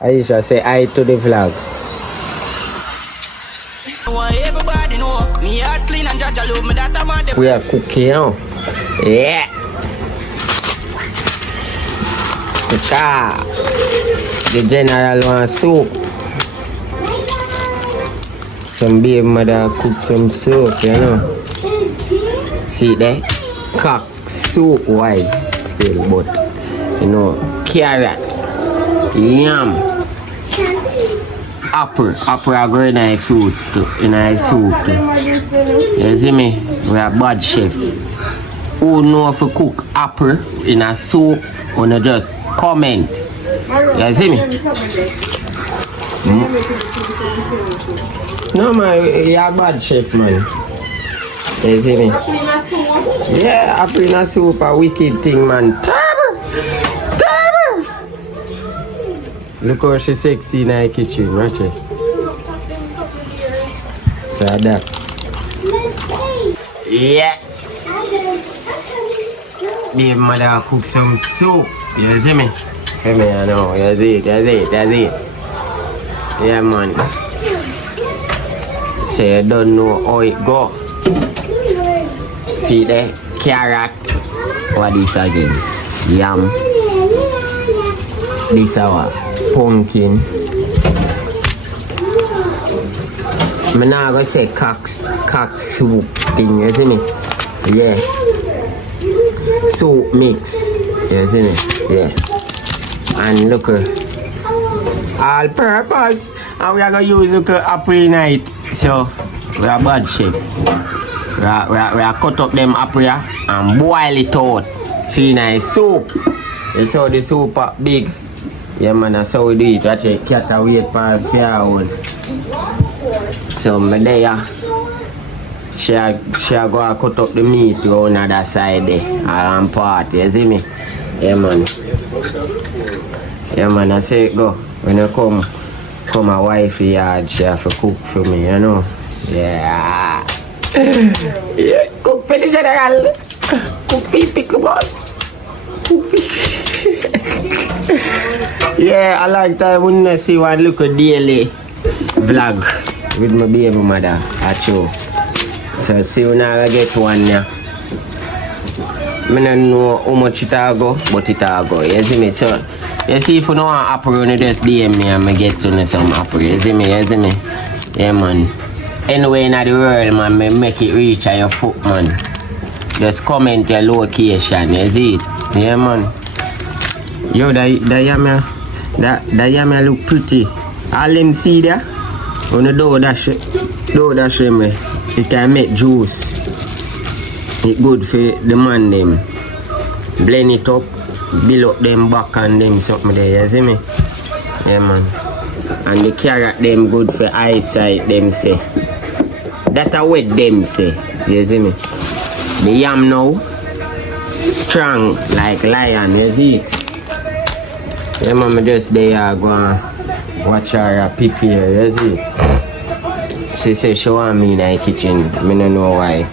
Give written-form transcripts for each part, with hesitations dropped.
Aisha, say hi to the vlog. We are cooking, you know? Yeah. The general wants soup. Some baby mother cook some soup, you know. See there? Cock soup wide still, but you know, carrot, yam, apple are going in fruits too, in our soup too. You see me? We are bad chef. Who know if we cook apple in a soup, or not just comment. You see me? No man, you are bad chef man. You see me? Yeah, apple in a soup a wicked thing man. Terrible! Terrible! Look how she sexy in the kitchen, watch it. So that. Yeah. The mother cook some soup. You see me? See me, I know. You see it, you see it, you see it. Yeah man. So you don't know how it go. See there? Carrot. What this again? Yam. This our pumpkin. I'm not gonna say cock soup thing, you see me? Yeah. Soup mix. You see me? Yeah. And look all purpose. And we are gonna use look apple night. So we are bad chef. We are cut up them apple and boil it out. See nice soup. You saw the soup big. Yeah man, that's how we do it. Watch it, cat a wait for a fair one. So me there, she go cut up the meat on the other side there, around part, you see me? Yeah man. Yeah man, I say go. When you come a wife yard, she have to cook for me, you know? Yeah. Yeah, cook for the general. Cook for the pickle boss. Cook for yeah, I like that when I see one look at daily vlog with my baby mother at you. So see when I get one now. I don't know how much it will go, but it will go. You see me? So you see if you know an apple, you just DM me and I get to know some apple. You see me? You see me? Yeah man. Anywhere in the world man, me make it reach at your foot man. Just comment your location, you see it? Yeah man. Yo, that yam look pretty. All them see there? On the door dash me. It can make juice. It good for the man them. Blend it up, build up them back and them something there, you see me? Yeah man. And the carrot them good for eyesight them say. That a wet them say, you see me? The yam now strong like lion, you see it? Yeah, mama just there go and watch her prepare, you see? She say she want me in the kitchen. I don't know why.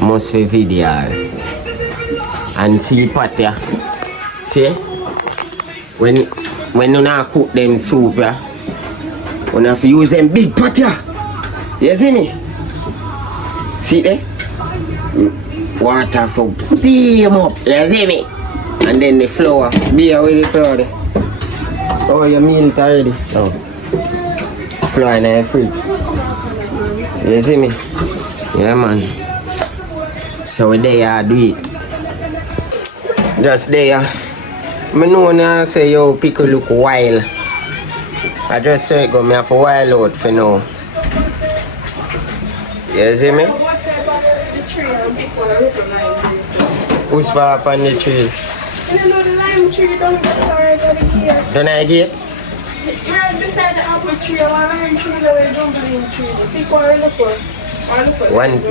Must be video. And see pot ya. See? When you not cook them soup ya, you have to use them big pot ya. You see me? See there? Water for steam up, you see me? And then the flour. Be away the flour there. Oh, you meal it already? No. Flour in the fridge. You see me? Yeah man. So we there do it. Just there. I know now say yo pickle look wild. I just say go me have a wild out for now. You see me? Who's far up on the tree? You know the lime tree down the side of the gate. Don't I get? Right beside the apple tree, one lime tree, the dumpling tree. Pick one look for.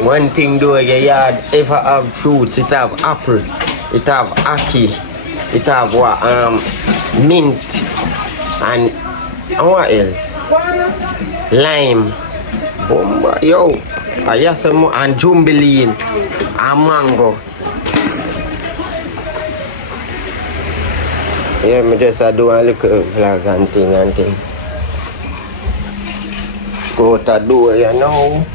One thing though, your yard ever have fruits. It have apple, it have ackee, it have what mint, and what else? Lime. Bomba, yo. And jumbeline and mango. Yeah, me just do a little vlog and thing. Go to door, you know.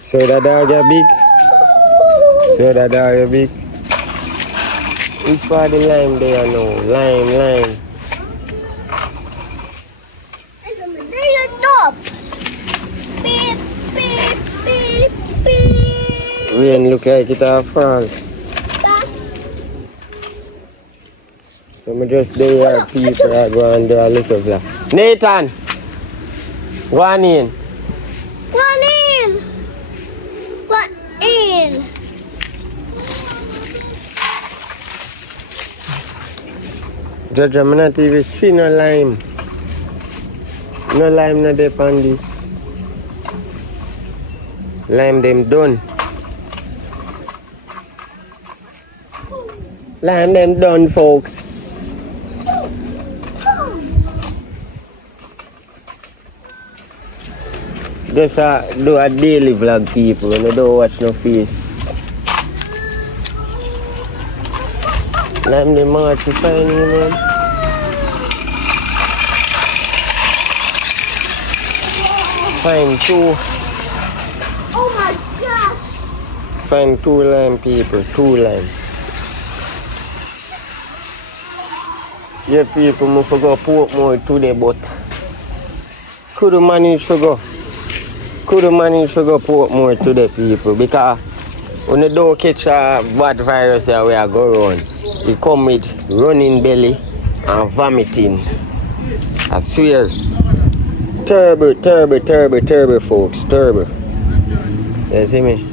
So the dog are big. So the dog are big. Which part the lime there now? Lime. There's a top. Beep, beep, beep, beep. Rain look like it a fall. So me just there people are going to do a little vlog. Nathan! Go on in. One in. One in. Judge, I'm not even see no lime. No lime no dey on this. Lime them done. Lime them done, folks. Just do a daily vlog, people, when you don't watch no face. Lime them march fine, you man. Fine too. Oh my gosh. Find 2 lime, people. 2 lime. Yeah, people, I forgot pork more today, but could manage to go. Pork more today, people, because when you don't catch a bad virus here, we are going on. It come with running belly and vomiting. I swear. Terrible, folks. Terrible. You see me?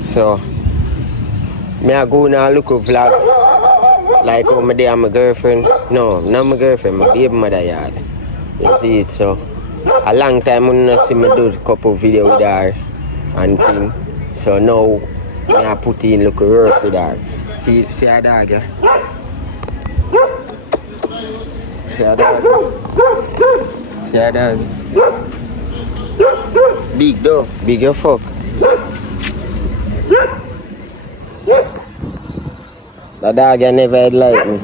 So, me I go now look a vlog. Like how my day and my girlfriend. No, not my girlfriend, my baby mother yard. You see it, so a long time I not see me do a couple video with her and thing. So now I put in look a work with her. See her dog, yeah? See her dog? See her dog? Big though, big as fuck. The dog I never had like me.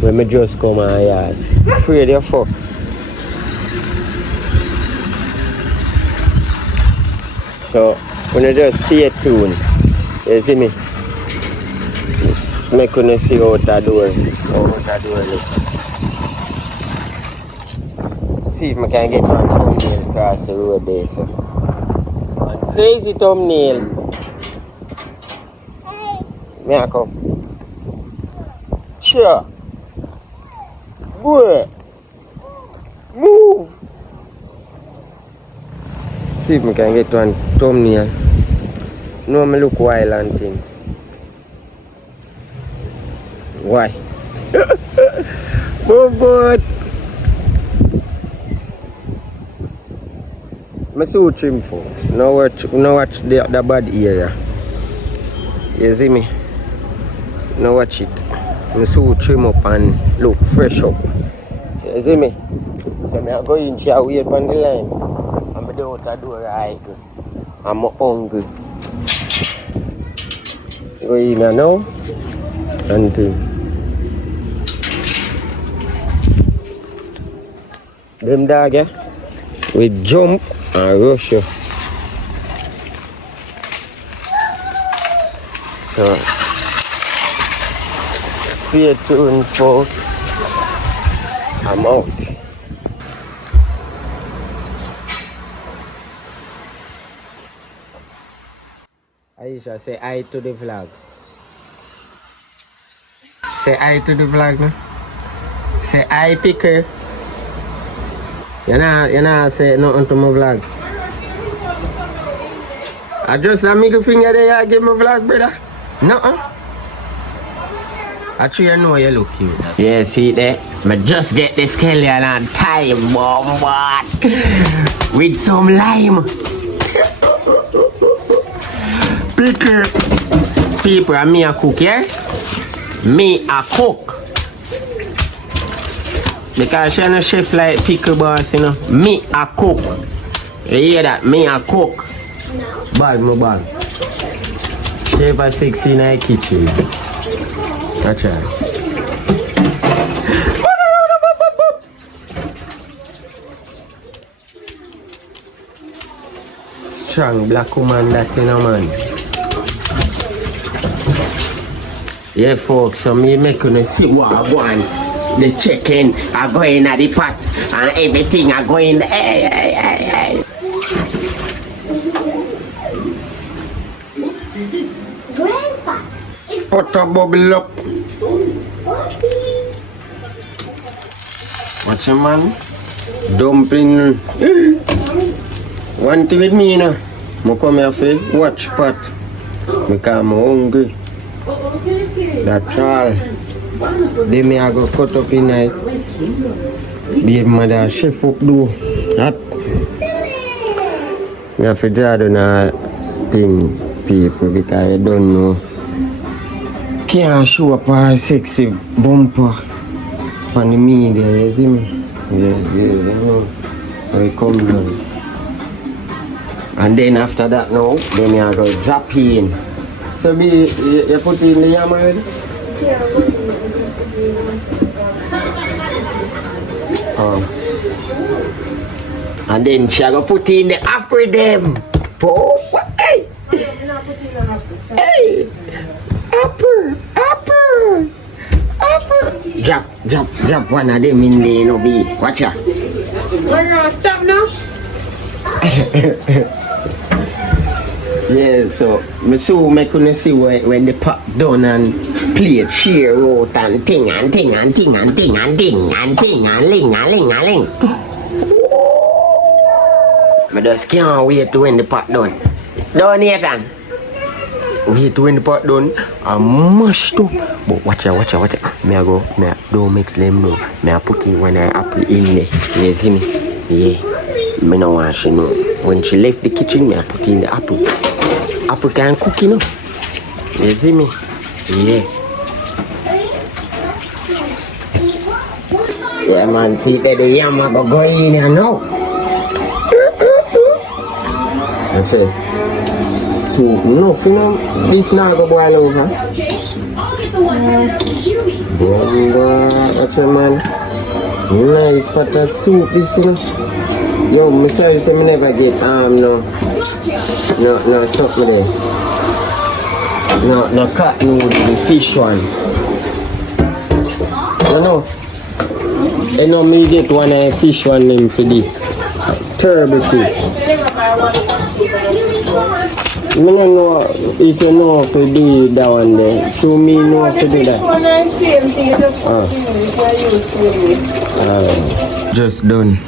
When me just come on yard. Afraid of fuck. So when you just stay tuned, you see me? Make you see how to do it. See if I can get one thumbnail across the road there. So. One crazy thumbnail. Me I come. Sure. Boy. Move. See if I can get one thumbnail. No, me look wild and thing. Why? Oh, good. I see trim, folks. Now watch the bad area. You see me? Now watch it. I see trim up and look fresh up. You see me? So I go in here, wait on the line. I'm out the door right. I'm hungry. Go in now. And them dog, yeah? We jump and rush you. So stay tuned, folks. I'm out. Aisha, say hi to the vlog. Say hi to the vlog, no? Say hi, picker. You know, say nothing to my vlog. I just a middle finger there, I give my vlog, brother. Nothing. Actually, I know you look cute. Yeah, see there. I just get the scallion on time, bombard, with some lime. Pickle. People, and me a cook, yeah? Me a cook. Because she no chef like pickle boss, you know. Me a cook. You hear that? Me a cook. Bad, my bad. Chef a 6 in the kitchen. That's right. Strong black woman that, you know, man. Yeah, folks, so me make you see what I want. The chicken are going at the pot and everything are going. Hey. This is grandpa. Put a bubble up. Watch your man. Dumpling. One thing with me, you know. I come here for watch pot. Because I'm hungry. That's all. Then me I go cut up in night. Baby mother chef up do that. Me have to draw down a thing, people, because I don't know. Can't show up a sexy bumper on the media, you see me? Yeah, you know. I come down. And then after that now, then I go drop in. So you put in the yam already? And then she go put in the apple them. Hey! Hey! Apple! Drop one of them in there, no be. Watch ya. Stop now. Yeah, so me so make you see when the pot done and plate share out and ting and ling. Me just can't wait to when the pot done. Done, Nathan. Wait to when the pot done and mashed up. But watch out. Me I don't make them know. Me I put it when I apple in there. You see me? Yeah. Me no want she know. When she left the kitchen, me I put in the apple. Apple can cook, you know. You see me? Yeah. Yeah, man. See that the yam go in here now. Okay. Soup, no, you know, this now go boil over. That's a man. Nice pot of soup, this, you know. Yo, me sorry, say me never get no something there. No cat noodle, the fish one. You know me get one fish one name for this. Terrible thing. I don't know if you know how to do that one there. To me know how to do that. Just done.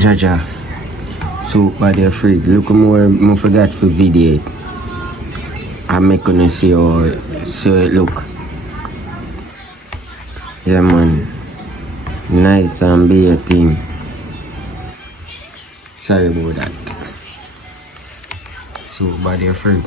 Jaja. Soup by the fridge. Look more I forgot for video it. I'm gonna see how it look. Yeah man. Nice and bare thing. Sorry about that. Soup by the fridge.